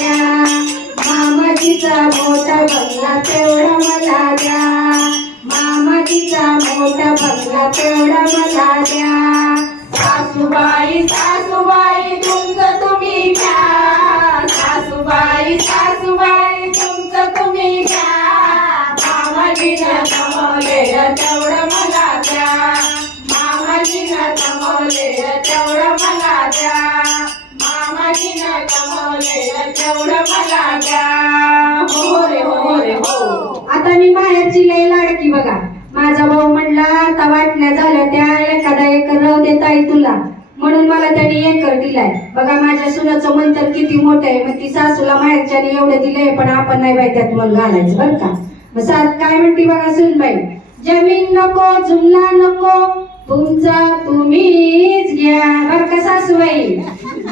द्या. मामाजीचा मोठा बंगला तेवढा मला द्या. मामाजीचा मोठा बंगला तेवढा मला द्या. सासूबाई सासूबाई तुमचं तुम्ही घ्या. सासूबाई सासूबाई तुमचं तुम्ही घ्या. मामाजीनं कमवलेलं तेवढं मला द्या. मामाजीनं कमवलेलं तेवढं मला द्या. कमवलेलं तेवढं मला द्या हो रे हो रे हो आता मी बाहेरची लय लाडकी बघा. माझा भाऊ म्हणला आता वाटण्या झाल्या त्या एखादा एकर राहू देत तुला. म्हणून मला त्याने एकर दिलाय. बघा माझ्या सुनाचं मंतर किती मोठं आहे मग ती सासूला माहेरच्याने एवढं दिलंय पण आपण नाही बाई त्यात मग घालायचं बरं का? मग सात काय म्हणते बघा सुनबाई? जमीन नको जुमला नको तुमचा तुम्हीच घ्या बर का सासूबाई.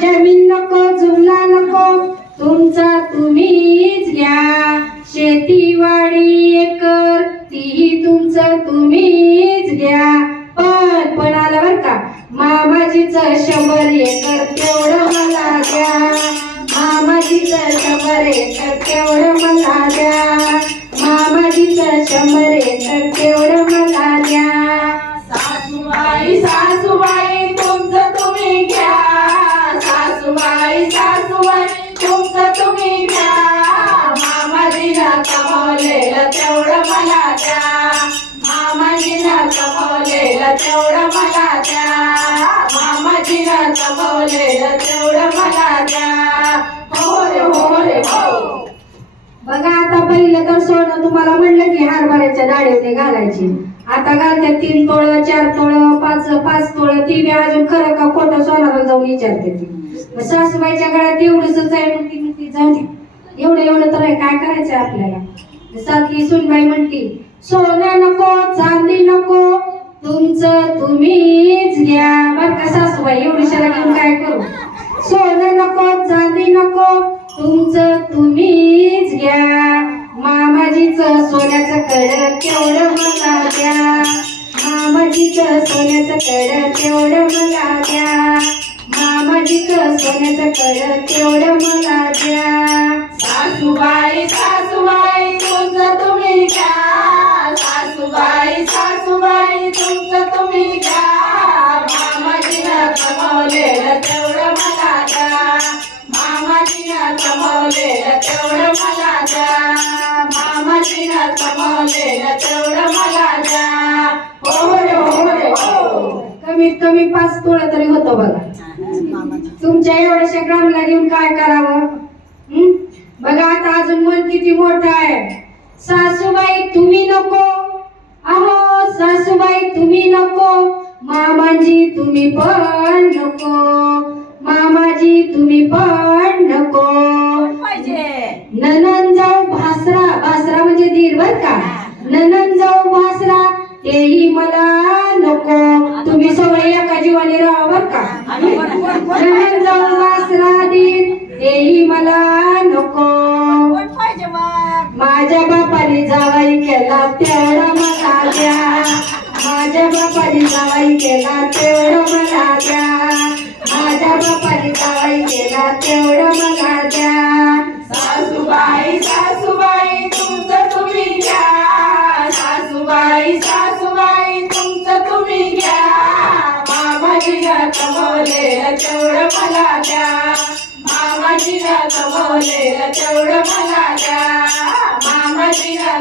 जमीन नको जुमला नको तुमचा तुम्हीच घ्या. शेतीवाडी एकर तीही तुमचं तुम्हीच घ्या. पण पण आलं बर का मामाजीच शंभर एकर तेवढं मला द्या. मामाजीच शंभर एकर तेवढं मला द्या. तेवढं मला द्या. मामाजीनं कमवलेलं तेवढं मला द्या. हो रे हो रे हो. बघा आता पहिलं तर सोनं तुम्हाला म्हणलं की हरभऱ्याच्या डाळीने घालायची. आता घालते तीन तोळ चार तोळ पाच पाच तोळ ती बी अजून खरं का खोटं सोनाला जाऊन विचारते ती. सासूबाईच्या गळ्यात एवढंच आहे म्हणती म्हणती जाऊ दे. एवढं एवढं तर आहे काय करायचं आपल्याला? सातली सुनबाई म्हणती सोनं नको चांदी नको तुमचं तुम्हीच घ्या. बर का सासूबाई एवढीशाला घेऊन काय करू? सोनं नको चांदी नको तुमचं तुम्हीच घ्या. मामाजीचं सोन्याचं कड तेवढं मला द्या. मामाजीचं सोन्याचं कड तेवढं मला द्या. मामाजीचं सोन्याचं कड तेवढं मला द्या. सासूबाई सासूबाई द्या मामाजीनं कमवलेलं तेवढं मला द्या हो रे हो रे हो कमीत कमी पाच तोळा तरी होतो बघा. तुमच्या एवढ्याशा ग्रामला घेऊन काय करावं? बघा आता अजून मन किती मोठं आहे. सासूबाई तुम्ही नको. अहो सासूबाई तुम्ही नको. मामाजी तुम्ही पण नको. ननन जाऊ भासरा तेही मला नको. तुम्ही सगळे एका जीवाने राहा बर का? ननन जाऊ भासरा दीर तेही मला नको. माझ्या बापाने जावाई केला तेवढा मला द्या. माझ्या बापाने जावाई केला तेवढा मला द्या. माझ्या बापाने जावाई केला तेवढा मला द्या. सासूबाई सासूबाई कमवलेलं तेवढं मला द्या. कमवलेलं तेवढं मला द्या.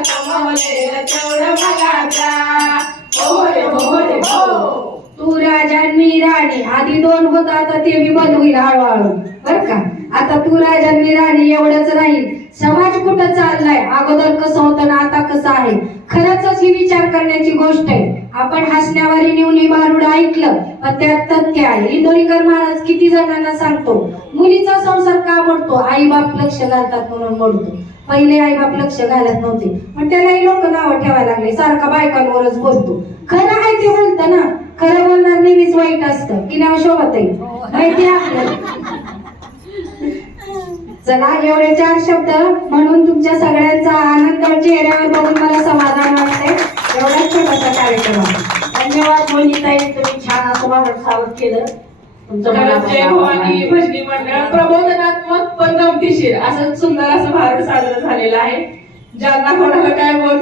कमवलेलं तेवढं मला द्या. हो हो हो. तू राजा मी राणी आधी दोन होता आता ते मी बंद होईल हळूहळू. बर का? आता तू राजा मी राणी एवढंच राहील. समाज कुठं चाललाय? अगोदर कसं होतं ना असं आहे? खरंच ही विचार करण्याची गोष्ट आहे. आपण हसण्यावारी निवली बारूड ऐकलं पण त्यात तथ्य आहे. इंदोरीकर महाराज किती जणांना सांगतो मुलीचा संसार का मोडतो? आई बाप लक्ष घालतात म्हणून मोडतो. पहिले आई बाप लक्ष घालत नव्हते पण त्यालाही लोक नावं ठेवायला लागले. सारखा बायकांवरच बोलतो. खरं आहे ते बोलतं ना खरं बोलणार नेहमीच वाईट असतं. की नाव शोभत आहे? माहिती आपलं चला एवढे चार शब्द म्हणून तुमच्या सगळ्यांचा आनंद चेहऱ्यावर बघून मला समाधान वाटते एवढाच छोटासा कार्यक्रम. धन्यवाद मोहिनीताई तुम्ही छान असं वाहन सावध केलं. जय भवानी भजनी मंडळ प्रबोधनात्मक पण गमतीशीर असं सुंदर असं भारत साजरं झालेलं आहे. ज्यांना कोणाला काय बोल